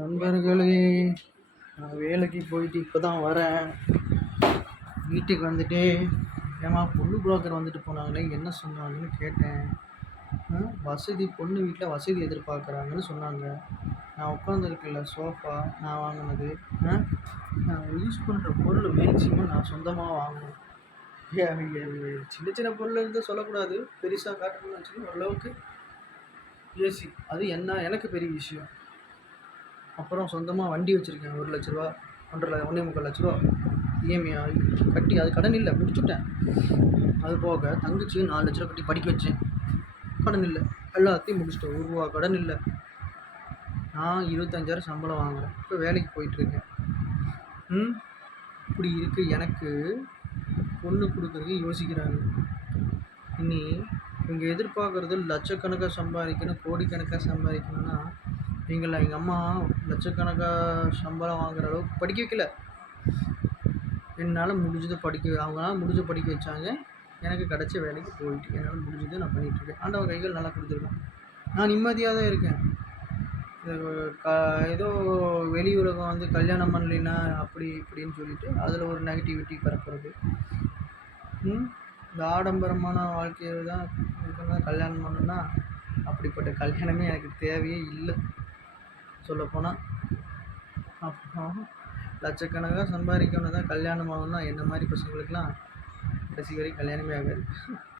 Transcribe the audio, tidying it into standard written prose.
நண்பர்களே, நான் வேலைக்கு போயிட்டு இப்போ தான் வரேன். வீட்டுக்கு வந்துட்டு ஏம்மா பொண்ணு புரோக்கர் வந்துட்டு போனாங்களே, என்ன சொன்னாங்கன்னு கேட்டேன். வசதி பொண்ணு வீட்டில் வசதி எதிர்பார்க்குறாங்கன்னு சொன்னாங்க. நான் உட்காந்துருக்கல சோஃபா நான் வாங்கினது. நான் யூஸ் பண்ணுற பொருள் மேக்ஸிமம் நான் சொந்தமாக வாங்கணும். சின்ன சின்ன பொருள் இருந்து சொல்லக்கூடாது, பெருசாக காட்டணும்னு வச்சுக்கோங்க. ஓரளவுக்கு ஏசி, அது என்ன எனக்கு பெரிய விஷயம். அப்புறம் சொந்தமாக வண்டி வச்சுருக்கேன். 1,00,000 1,3,00,000 இஎம்ஐ ஆகி கட்டி, அது கடன் இல்லை, முடிச்சுட்டேன். அது போக தங்கச்சி 4,00,000 கட்டி படிக்க வச்சேன், கடன் இல்லை, எல்லாத்தையும் முடிச்சிட்டேன். ரூபா கடன் இல்லை. நான் 25,000 சம்பளம் வாங்குகிறேன். இப்போ வேலைக்கு போயிட்டுருக்கேன். இப்படி இருக்குது. எனக்கு பொண்ணு கொடுக்குறதுக்கு யோசிக்கிறாங்க. இனி இவங்க எதிர்பார்க்குறது லட்சக்கணக்காக சம்பாதிக்கணும், கோடிக்கணக்காக சம்பாதிக்கணும்னா, எங்கள் அம்மா லட்சக்கணக்காக சம்பளம் வாங்குகிற அளவுக்கு படிக்க வைக்கல. என்னால் முடிஞ்சதை அவங்களால முடிஞ்ச படிக்க வச்சாங்க. எனக்கு கிடச்ச வேலைக்கு போயிட்டு என்னால் முடிஞ்சதை நான் பண்ணிகிட்ருக்கேன். ஆண்டவன் கைகள் நல்லா கொடுத்துருக்கேன். நான் நிம்மதியாக தான் இருக்கேன். ஏதோ வெளி உலகம் வந்து கல்யாணம் பண்ணலைன்னா அப்படி இப்படின்னு சொல்லிட்டு அதில் ஒரு நெகட்டிவிட்டி பரப்புறது. இந்த ஆடம்பரமான வாழ்க்கையை தான் இருக்கிறதா கல்யாணம் பண்ணணுன்னா, அப்படிப்பட்ட கல்யாணமே எனக்கு தேவையே இல்லை சொல்லப்போனால். அப்புறம் லட்சக்கணக்காக சம்பாதிக்கணும் தான் கல்யாணம் ஆகணும்னா, என்ன மாதிரி பசங்களுக்கெலாம் கடைசி வரைக்கும் கல்யாணமே ஆகாது.